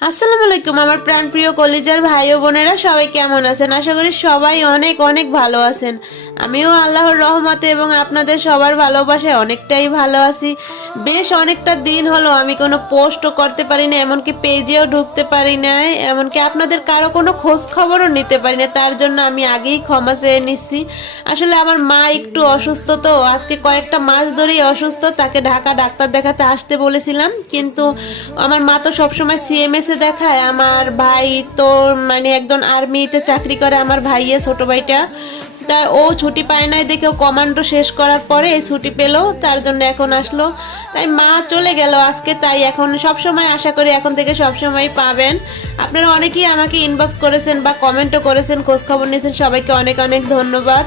আসসালামু আলাইকুম আমার প্রাণপ্রিয় কলিজার ভাই ও বোনেরা, সবাই কেমন আছেন? আশা করি সবাই অনেক অনেক ভালো আছেন। আমিও আল্লাহর রহমতে এবং আপনাদের সবার ভালোবাসায় অনেকটাই ভালো আছি। বেশ অনেকটা দিন হলো আমি কোনো পোস্টও করতে পারি না, এমনকি পেজেও ঢুকতে পারি না, এমনকি আপনাদের কারো কোনো খোঁজ খবরও নিতে পারি না। তার জন্য আমি আগেই ক্ষমা চেয়ে নিচ্ছি। আসলে আমার মা একটু অসুস্থ, তো আজকে কয়েকটা মাস ধরেই অসুস্থ। তাকে ঢাকা ডাক্তার দেখাতে আসতে বলেছিলাম, কিন্তু আমার মা তো সবসময় সিএমএস এ দেখায়। আমার ভাই তো মানে একজন আর্মিতে চাকরি করে, আমার ভাইয়ের ছোট ভাইটা। তা ও ছুটি পায় নাই দেখে ও কমান্ডো শেষ করার পরে এই ছুটি পেলো, তার জন্য এখন আসলো। তাই মা চলে গেল আজকে। তাই এখন সব সময় আশা করি এখন থেকে সব সময় পাবেন। আপনারা অনেকেই আমাকে ইনবক্স করেছেন বা কমেন্টও করেছেন, খোঁজ খবর নিয়েছেন, সবাইকে অনেক অনেক ধন্যবাদ।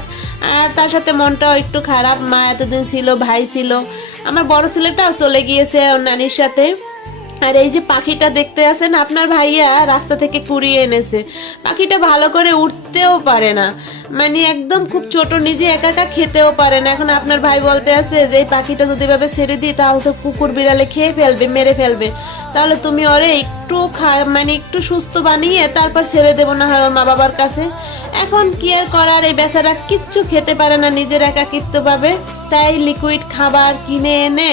আর তার সাথে মনটাও একটু খারাপ, মা এতদিন ছিল, ভাই ছিল, আমার বড় ছেলেটাও চলে গিয়েছে ওর নানির সাথে। আর এই যে পাখিটা দেখতে আছেন, আপনার ভাইয়া রাস্তা থেকে কুড়িয়ে এনেছে। পাখিটা ভালো করে উঠতেও পারে না, মানে একদম খুব ছোট, নিজে একা একা খেতেও পারে না। এখন আপনার ভাই বলতে আছে যে এই পাখিটা যদি ভাবে ছেড়ে দিই তাহলে তো কুকুর বিড়ালে খেয়ে ফেলবে, মেরে ফেলবে। তাহলে তুমি ওরে একটু মানে একটু সুস্থ বানিয়ে তারপর ছেড়ে দেবো না হয় ওর মা বাবার কাছে। এখন কি আর করার, এই বেচারা কিচ্ছু খেতে পারে না, নিজের একাকিত্ব পাবে। তাই লিকুইড খাবার কিনে এনে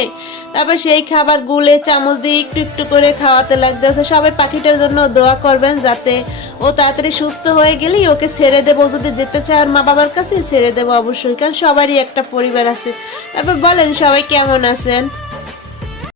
তারপর সেই খাবার গুলে চামচ দিয়ে একটু একটু করে খাওয়াতে লাগতেছে। সবাই পাখিটার জন্য দোয়া করবেন যাতে ও তাড়াতাড়ি সুস্থ হয়ে গেলেই ওকে ছেড়ে দেবো। যদি যেতে চায় আর মা বাবার কাছে ছেড়ে দেবো অবশ্যই, কারণ সবারই একটা পরিবার আছে। তারপর বলেন সবাই কেমন আছেন?